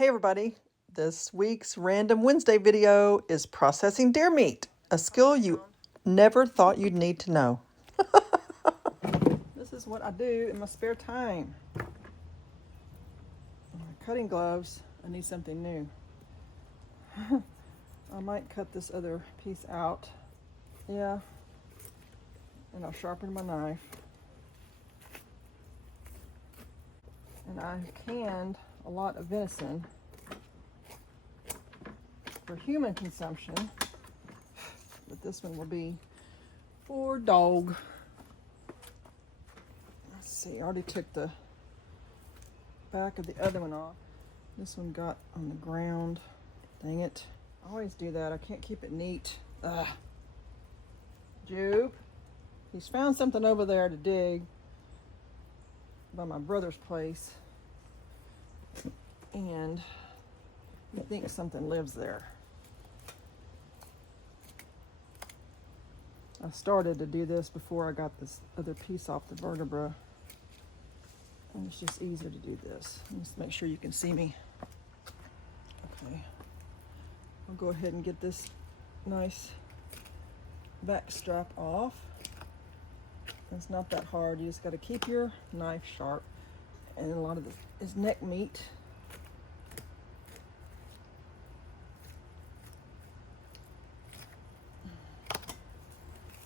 Hey everybody, this week's Random Wednesday video is processing deer meat, a skill you never thought you'd need to know. This is what I do in my spare time. My cutting gloves, I need something new. I might cut this other piece out. Yeah, and I'll sharpen my knife. And I canned a lot of venison for human consumption, but this one will be for dog. Let's see, I already took the back of the other one off. This one got on the ground. Dang it. I always do that. I can't keep it neat. Ugh. Jupe. He's found something over there to dig by my brother's place. And he thinks something lives there. I started to do this before I got this other piece off the vertebra. And it's just easier to do this. Just make sure you can see me. Okay. I'll go ahead and get this nice back strap off. It's not that hard. You just got to keep your knife sharp. And a lot of this is neck meat.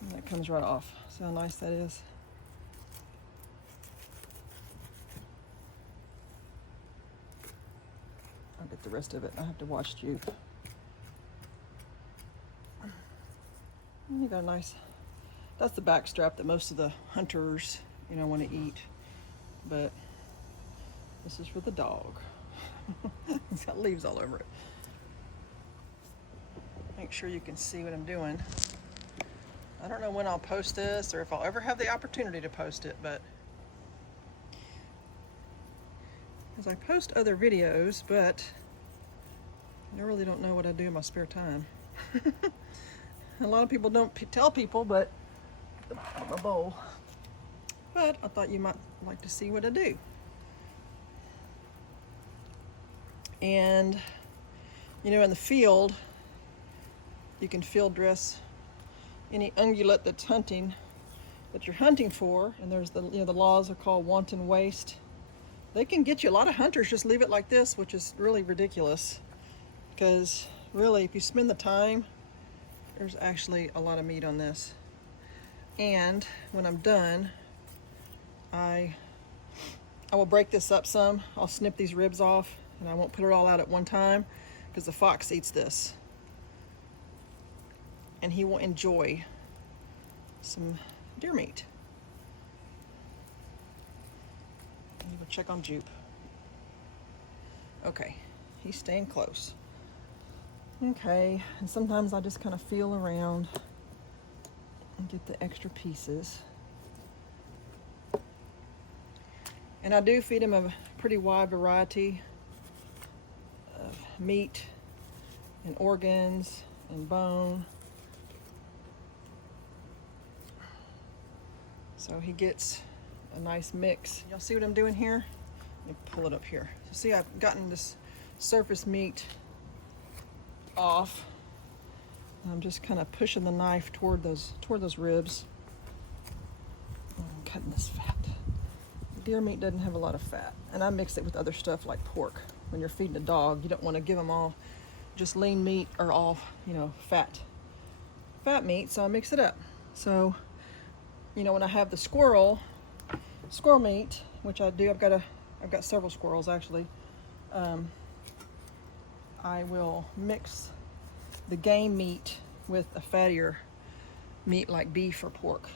And that comes right off. See how nice that is? I'll get the rest of it. I have to watch you. You got a nice, that's the back strap that most of the hunters, want to eat. But this is for the dog. It's got leaves all over it. Make sure you can see what I'm doing. I don't know when I'll post this or if I'll ever have the opportunity to post it, but as I post other videos, but I really don't know what I do in my spare time. A lot of people don't tell people, but my bowl. But I thought you might like to see what I do. And in the field, you can field dress any ungulate that's hunting, that you're hunting for, and there's the laws are called wanton waste. They can get you. A lot of hunters just leave it like this, which is really ridiculous, because really, if you spend the time, there's actually a lot of meat on this. And when I'm done, I will break this up some. I'll snip these ribs off, and I won't put it all out at one time, because the fox eats this. And he will enjoy some deer meat. I'm gonna check on Jupe. Okay, he's staying close. Okay, and sometimes I just kind of feel around and get the extra pieces. And I do feed him a pretty wide variety of meat and organs and bone. So he gets a nice mix. Y'all see what I'm doing here? Let me pull it up here. So see, I've gotten this surface meat off. I'm just kind of pushing the knife toward those ribs. I'm cutting this fat. Deer meat doesn't have a lot of fat, and I mix it with other stuff like pork. When you're feeding a dog, you don't want to give them all just lean meat or all fat meat. So I mix it up. So when I have the squirrel meat, which I do, I've got several squirrels actually. I will mix the game meat with a fattier meat like beef or pork.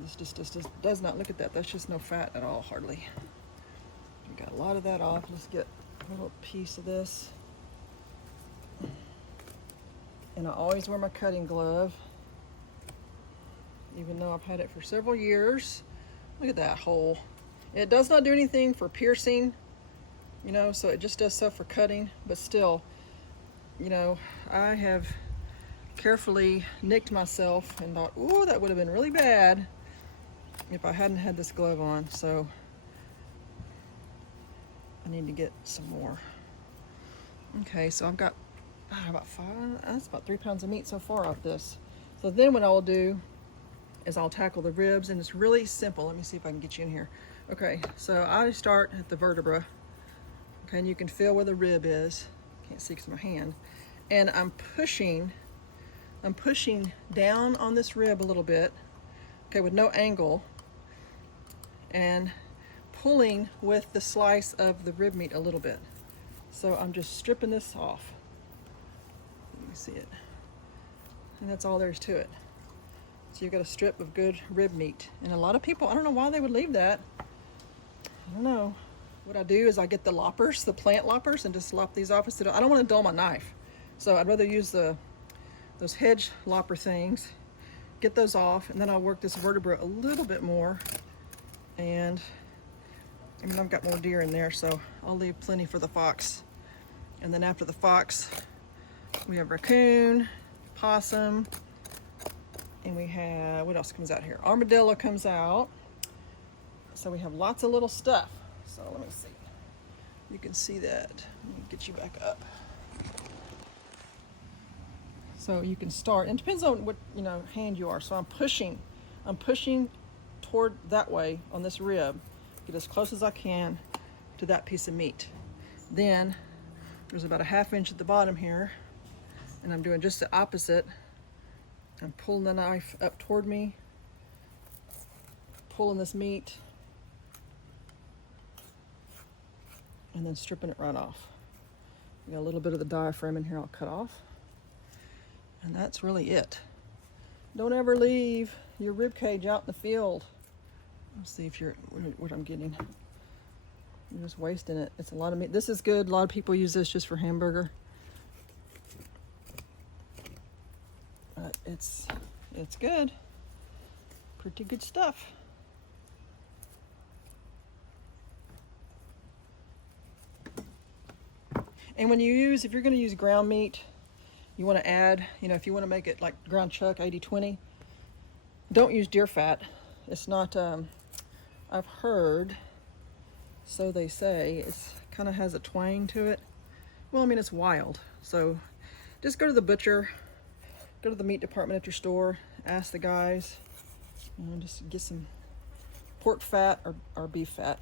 This just does not, look at that. That's just no fat at all, hardly. We got a lot of that off. Let's get a little piece of this. And I always wear my cutting glove, even though I've had it for several years. Look at that hole. It does not do anything for piercing, so it just does stuff for cutting, but still, I have carefully nicked myself and thought, ooh, that would have been really bad if I hadn't had this glove on. So I need to get some more. Okay, so I've got that's about 3 pounds of meat so far off this. So then what I'll do is I'll tackle the ribs, and it's really simple. Let me see if I can get you in here. Okay, so I start at the vertebra. Okay, and you can feel where the rib is. Can't see because of my hand. And I'm pushing down on this rib a little bit, okay, with no angle, and pulling with the slice of the rib meat a little bit. So I'm just stripping this off. You can see it. And that's all there is to it. So you've got a strip of good rib meat. And a lot of people, I don't know why they would leave that. I don't know. What I do is I get the loppers, the plant loppers, and just lop these off. I don't want to dull my knife. So I'd rather use those hedge lopper things, get those off, and then I'll work this vertebra a little bit more. And I mean, I've got more deer in there, so I'll leave plenty for the fox. And then after the fox, we have raccoon, possum, and we have, what else comes out here? Armadillo comes out. So we have lots of little stuff. So let me see. You can see that. Let me get you back up. So you can start, and it depends on what, hand you are. So I'm pushing toward that way on this rib, get as close as I can to that piece of meat. Then there's about a 1/2 inch at the bottom here, and I'm doing just the opposite. I'm pulling the knife up toward me, pulling this meat, and then stripping it right off. Got a little bit of the diaphragm in here I'll cut off. And that's really it. Don't ever leave your rib cage out in the field. Let's see if what I'm getting. You're just wasting it. It's a lot of meat. This is good. A lot of people use this just for hamburger. But it's good. Pretty good stuff. And when if you're going to use ground meat, you want to add, if you want to make it like ground chuck 80-20, don't use deer fat. It's not, I've heard, so they say, it's kind of has a twang to it. Well, I mean, it's wild. So just go to the butcher, go to the meat department at your store, ask the guys, just get some pork fat or beef fat.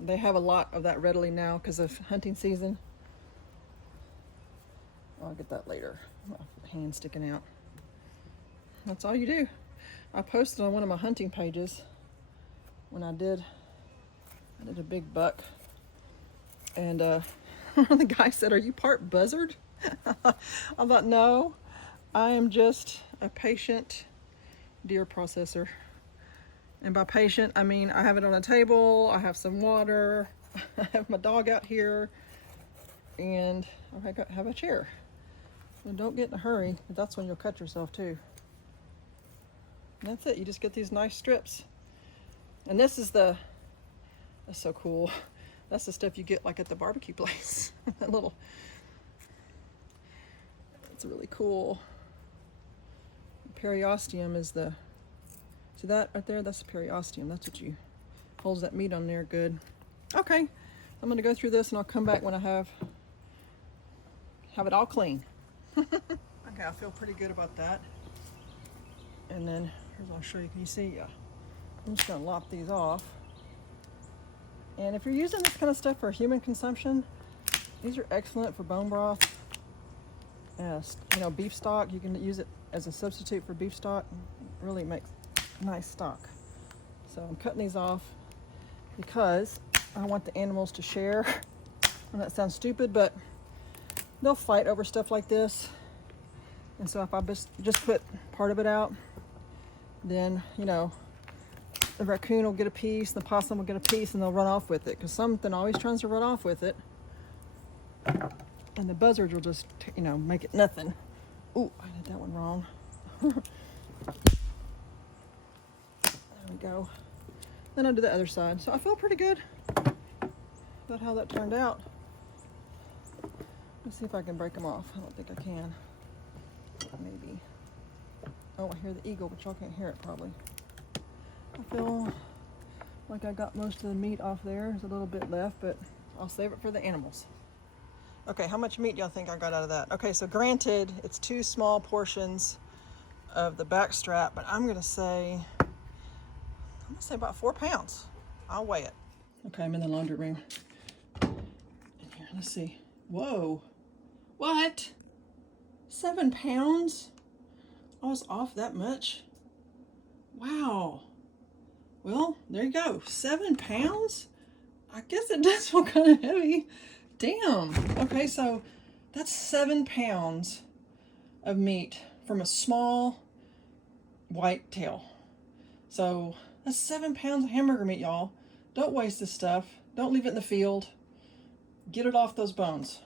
They have a lot of that readily now because of hunting season. I'll get that later. My hand sticking out. That's all you do. I posted on one of my hunting pages when I did a big buck, and the guy said, "Are you part buzzard?" I thought, no, I am just a patient deer processor. And by patient, I mean I have it on a table, I have some water, I have my dog out here, and I have a chair. So don't get in a hurry, but that's when you'll cut yourself too. And that's it. You just get these nice strips. And this is that's so cool. That's the stuff you get like at the barbecue place. That little, it's really cool. Periosteum is see that right there? That's the periosteum. That's what holds that meat on there good. Okay, I'm gonna go through this and I'll come back when I have it all clean. Okay, I feel pretty good about that. And then I'll show you. Can you see? I'm just gonna lop these off. And if you're using this kind of stuff for human consumption, these are excellent for bone broth. Beef stock. You can use it as a substitute for beef stock. It really makes nice stock. So I'm cutting these off because I want the animals to share. And that sounds stupid, but they'll fight over stuff like this. And so if I just put part of it out, then the raccoon will get a piece, the possum will get a piece, and they'll run off with it, because something always tries to run off with it, and the buzzards will just make it nothing. Ooh, I did that one wrong. There we go. Then I'll do the other side. So I feel pretty good about how that turned out. Let's see if I can break them off. I don't think I can. Maybe. Oh, I hear the eagle, but y'all can't hear it probably. I feel like I got most of the meat off there. There's a little bit left, but I'll save it for the animals. Okay, how much meat do y'all think I got out of that? Okay, so granted, it's 2 small portions of the back strap, but I'm gonna say about 4 pounds. I'll weigh it. Okay, I'm in the laundry room. In here, let's see. Whoa, what? 7 pounds? I was off that much? Wow. Well, there you go, 7 pounds? I guess it does feel kind of heavy. Damn. Okay, so that's 7 pounds of meat from a small white tail. So that's 7 pounds of hamburger meat, y'all. Don't waste this stuff. Don't leave it in the field. Get it off those bones.